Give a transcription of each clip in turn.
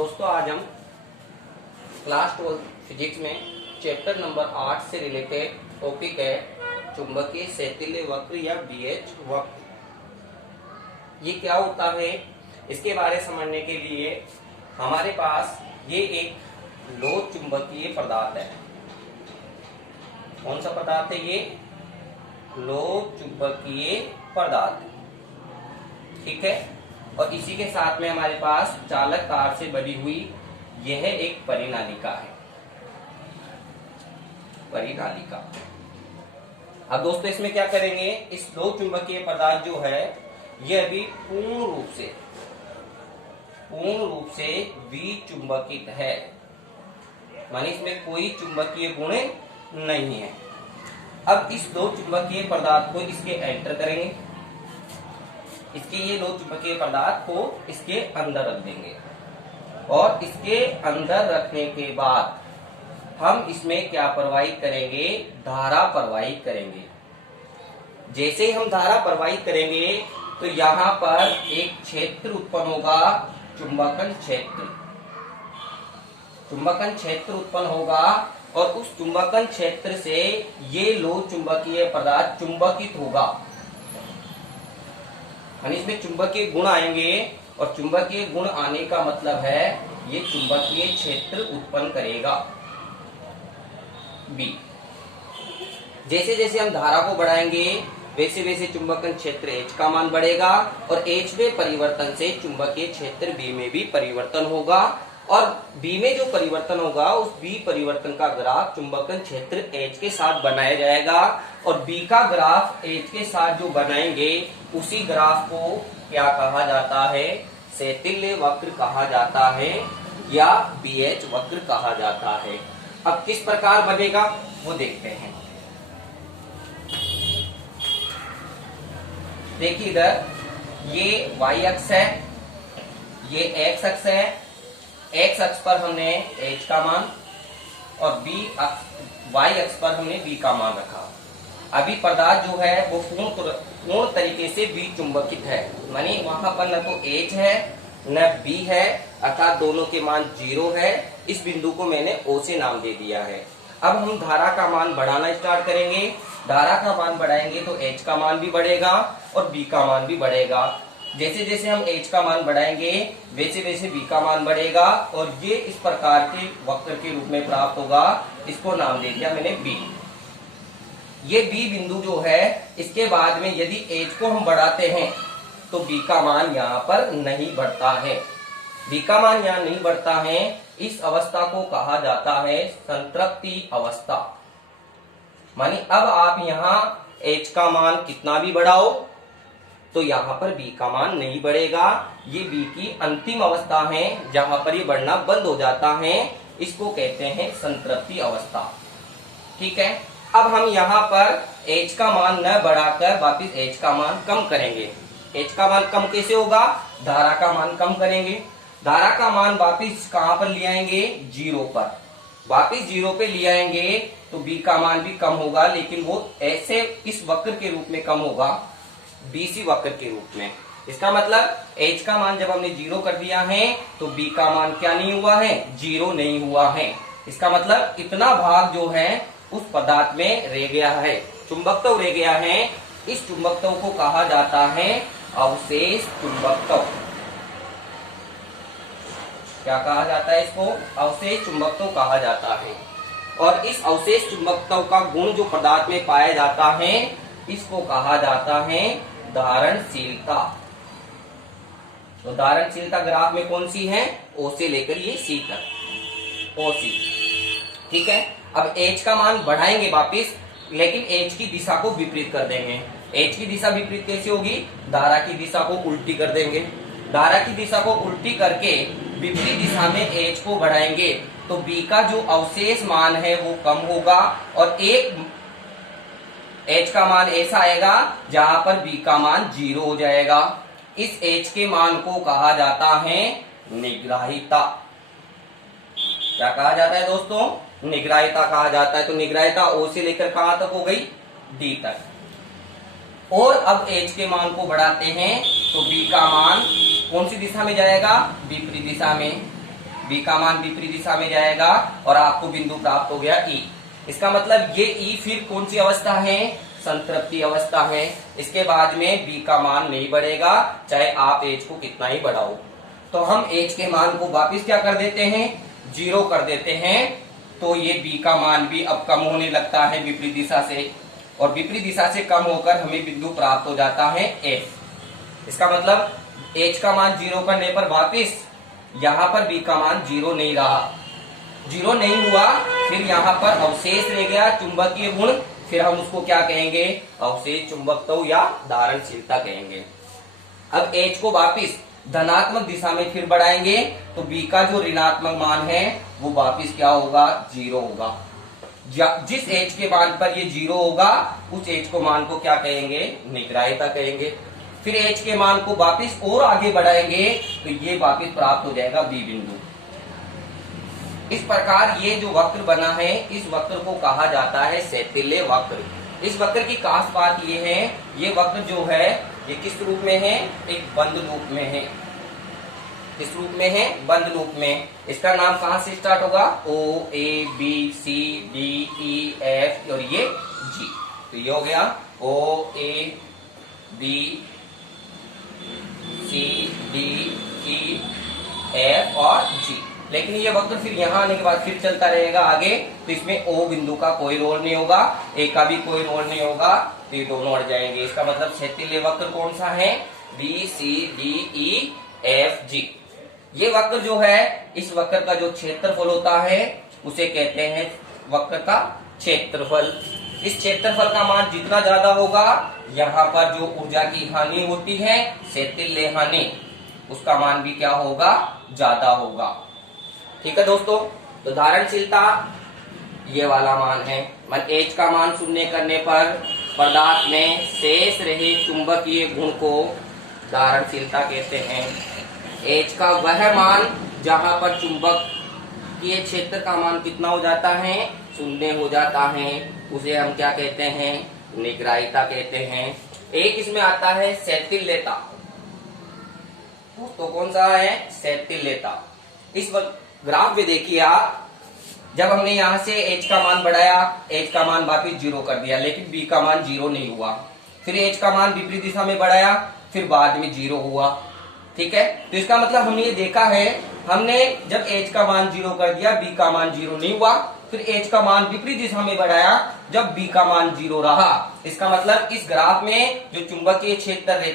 दोस्तों आज हम क्लास 12 फिजिक्स में चैप्टर नंबर 8 से रिलेटेड टॉपिक है चुंबकीय सेतीले वक्र या बीएच वक्र। ये क्या होता है इसके बारे में समझने के लिए हमारे पास ये एक लोह चुंबकीय पदार्थ है। कौन सा पदार्थ है ये? लोह चुंबकीय पदार्थ, ठीक है। और इसी के साथ में हमारे पास चालक तार से बनी हुई यह एक परिनालिका है, परिनालिका। अब दोस्तों इसमें क्या करेंगे, इस लोह चुंबकीय पदार्थ जो है यह अभी पूर्ण रूप से विचुंबकित है, मानी इसमें कोई चुंबकीय गुण नहीं है। अब इस लोह चुंबकीय पदार्थ को इसके एंटर करेंगे, इसके ये लोह चुंबकीय पदार्थ को इसके अंदर रख देंगे और इसके अंदर रखने के बाद हम इसमें क्या प्रवाहित करेंगे? धारा प्रवाहित करेंगे। जैसे ही हम धारा प्रवाहित करेंगे तो यहाँ पर एक क्षेत्र उत्पन्न होगा, चुंबकन क्षेत्र। चुंबकन क्षेत्र उत्पन्न होगा और उस चुंबकन क्षेत्र से ये लोह चुंबकीय पदार्थ चुंबकित होगा, यानी इसमें चुंबकीय गुण आएंगे और चुंबकीय गुण आने का मतलब है ये चुंबकीय क्षेत्र उत्पन्न करेगा बी। जैसे जैसे हम धारा को बढ़ाएंगे वैसे वैसे चुंबकन क्षेत्र H का मान बढ़ेगा और H में परिवर्तन से चुंबकीय क्षेत्र B में भी परिवर्तन होगा और B में जो परिवर्तन होगा उस B परिवर्तन का ग्राफ चुंबकन क्षेत्र H के साथ बनाया जाएगा और B का ग्राफ H के साथ जो बनाएंगे उसी ग्राफ को क्या कहा जाता है? सेतीले वक्र कहा जाता है या बीएच वक्र कहा जाता है। अब किस प्रकार बनेगा वो देखते हैं। देखिए इधर ये y अक्ष है, ये x अक्ष है। x अक्ष पर हमने h का मान और y अक्ष पर हमने b का मान रखा। अभी पदार्थ जो है वो पूर्ण तरीके से विचुंबकित है, मानी वहां पर न तो H है न B है, अर्थात दोनों के मान 0 है। इस बिंदु को मैंने O से नाम दे दिया है। अब हम धारा का मान बढ़ाना स्टार्ट करेंगे। धारा का मान बढ़ाएंगे तो H का मान भी बढ़ेगा और B का मान भी बढ़ेगा। जैसे जैसे हम H का मान बढ़ाएंगे वैसे वैसे B का मान बढ़ेगा और ये इस प्रकार के वक्र के रूप में प्राप्त होगा। इसको नाम दे दिया मैंने B। ये B बिंदु जो है इसके बाद में यदि H को हम बढ़ाते हैं तो B का मान यहाँ पर नहीं बढ़ता है। B का मान यहाँ नहीं बढ़ता है। इस अवस्था को कहा जाता है संतृप्ति अवस्था। मानी अब आप यहाँ H का मान कितना भी बढ़ाओ तो यहाँ पर B का मान नहीं बढ़ेगा। ये B की अंतिम अवस्था है जहां पर ये बढ़ना बंद हो जाता है। इसको कहते हैं संतृप्ति अवस्था, ठीक है। अब हम यहाँ पर H का मान न बढ़ाकर वापिस H का मान कम करेंगे। H का मान कम कैसे होगा? धारा का मान कम करेंगे। धारा का मान वापिस कहाँ पर ले आएंगे? 0 पर। वापिस 0 पे ले आएंगे तो B का मान भी कम होगा, लेकिन वो ऐसे इस वक्र के रूप में कम होगा, BC वक्र के रूप में। इसका मतलब H का मान जब हमने 0 कर दिया है तो B का मान क्या नहीं हुआ है? 0 नहीं हुआ है। इसका मतलब इतना भाग जो है उस पदार्थ में रह गया है, चुंबकत्व रह गया है। इस चुंबकत्व को कहा जाता है अवशेष चुंबकत्व। क्या कहा जाता है इसको? अवशेष चुंबकत्व कहा जाता है। और इस अवशेष चुंबकत्व का गुण जो पदार्थ में पाया जाता है इसको कहा जाता है धारणशीलता। तो धारणशीलता ग्राफ में कौन सी है? O से लेकर ये C तक, OC, ठीक है। अब H का मान बढ़ाएंगे वापिस, लेकिन H की दिशा को विपरीत कर देंगे। H की दिशा विपरीत कैसे होगी? धारा की दिशा को उल्टी कर देंगे। धारा की दिशा को उल्टी करके विपरीत दिशा में H को बढ़ाएंगे तो B का जो अवशेष मान है वो कम होगा और एक H का मान ऐसा आएगा जहां पर B का मान 0 हो जाएगा। इस H के मान को कहा जाता है निग्राहिता। क्या कहा जाता है दोस्तों? निग्राहिता कहा जाता है। तो निग्राहिता O से लेकर कहां तक हो गई? D तक। और अब H के मान को बढ़ाते हैं तो B का मान कौन सी दिशा में जाएगा? विपरीत दिशा में। बी का मान विपरीत दिशा में जाएगा और आपको बिंदु प्राप्त हो गया ई। इसका मतलब ये ई फिर कौन सी अवस्था है, संतृप्ति अवस्था है। इसके बाद में बी का मान नहीं बढ़ेगा, चाहे आप एच को कितना ही बढ़ाओ। तो हम एच के मान को वापिस क्या कर देते हैं, 0 कर देते हैं। तो ये बी का मान भी अब कम होने लगता है विपरीत दिशा से, और विपरीत दिशा से कम होकर हमें बिंदु प्राप्त हो जाता है एफ। इसका मतलब एच का मान 0 करने पर वापिस यहाँ पर बी का मान 0 नहीं रहा, 0 नहीं हुआ, फिर यहाँ पर अवशेष रह गया चुंबकीय गुण, फिर हम उसको क्या कहेंगे, अवशेष चुंबकत्व या धारणशीलता कहेंगे। अब एच को वापिस धनात्मक दिशा में फिर बढ़ाएंगे तो बी का जो ऋणात्मक मान है वो वापिस क्या होगा, 0 होगा। जिस एच के मान पर ये 0 होगा उस एच को मान को क्या कहेंगे, निग्राह्यता कहेंगे। फिर एच के मान को वापिस और आगे बढ़ाएंगे तो ये वापिस प्राप्त हो जाएगा बी बिंदु। इस प्रकार ये जो वक्र बना है, इस वक्र को कहा जाता है शैथिल्य वक्र। इस वक्र की खास बात ये है, ये वक्र जो है ये किस रूप में है, एक बंद रूप में है। किस रूप में है, बंद रूप में। इसका नाम कहां से स्टार्ट होगा, O A B C D E F और ये जी। तो ये हो गया O A B C D E F और जी। लेकिन ये वक्र फिर यहाँ आने के बाद फिर चलता रहेगा आगे, तो इसमें ओ बिंदु का कोई रोल नहीं होगा, ए का भी कोई रोल नहीं होगा, तो ये दोनों अड़ जाएंगे। इसका मतलब शैथिल्य वक्र कौन सा है, B C D E F G. ये वक्र जो है, इस वक्र का जो क्षेत्रफल होता है उसे कहते हैं वक्र का क्षेत्रफल। इस क्षेत्रफल का मान जितना ज्यादा होगा, यहाँ पर जो ऊर्जा की हानि होती है, शैथिल्य हानि, उसका मान भी क्या होगा, ज्यादा होगा। ठीक है दोस्तों, तो धारणशीलता ये वाला मान है। एच का मान 0 करने पर पदार्थ में शेष रहे चुंबकीय गुण को धारणशीलता कहते हैं। एच का वह मान जहां पर चुंबकीय क्षेत्र का मान कितना हो जाता है, 0 हो जाता है, उसे हम क्या कहते हैं, निग्राह्यता कहते हैं। एक इसमें आता है शैथिल्यता। तो कौन सा है, शैथिल्यता। इस ग्राफ में देखिए आप, जब हमने यहाँ से एच का मान बढ़ाया, एच का मान वापिस 0 कर दिया, लेकिन बी का मान 0 नहीं हुआ। फिर एच का मान विपरीत दिशा में बढ़ाया, फिर बाद में 0 हुआ। ठीक है, तो इसका मतलब हमने ये देखा है, हमने जब एच का मान 0 कर दिया, बी का मान 0 नहीं हुआ, फिर एच का मान विपरीत दिशा में बढ़ाया, जब बी का मान 0 रहा। इसका मतलब इस ग्राफ में जो चुंबकीय क्षेत्र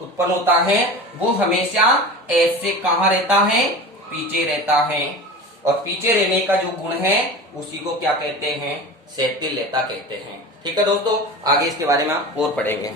उत्पन्न होता है वो हमेशा एच से कहाँ रहता है, पीछे रहता है, और पीछे रहने का जो गुण है उसी को क्या कहते हैं, शैथिल्यता कहते हैं। ठीक है दोस्तों, आगे इसके बारे में आप और पढ़ेंगे।